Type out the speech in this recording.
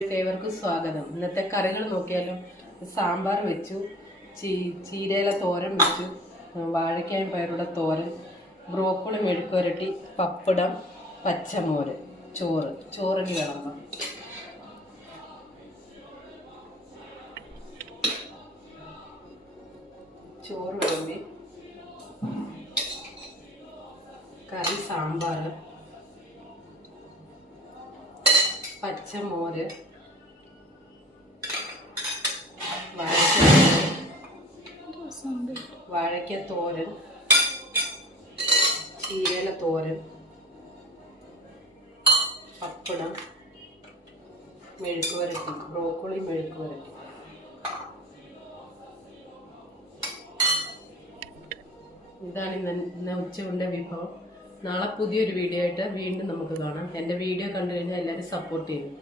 ഏവർക്കും സ്വാഗതം. ഇന്നത്തെ കറികൾ നോക്കിയാലും സാമ്പാർ വെച്ചു, ചീരയില തോരൻ വെച്ചു, വാഴയ്ക്കായും പയറുടെ തോരൻ, ബ്രോക്കോളി മെഴുക്കുവരട്ടി, പപ്പടം, പച്ചമോര്, ചോറിന് വിളമ്പം. ചോറ് വിളമ്പി, കറി സാമ്പാർ, പച്ചമോര്, വാഴയ്ക്ക തോരൻ, ചീരയില തോരൻ, പപ്പടം, മെഴുക്കുവരട്ടി, ബ്രോക്കോളി മെഴുക്കുവരട്ടി. ഇതാണ് ഇന്ന് ഉച്ചയുടെ വിഭവം. നാളെ പുതിയൊരു വീഡിയോ ആയിട്ട് വീണ്ടും നമുക്ക് കാണാം. എൻ്റെ വീഡിയോ കണ്ടു കഴിഞ്ഞാൽ എല്ലാവരും സപ്പോർട്ട് ചെയ്യും.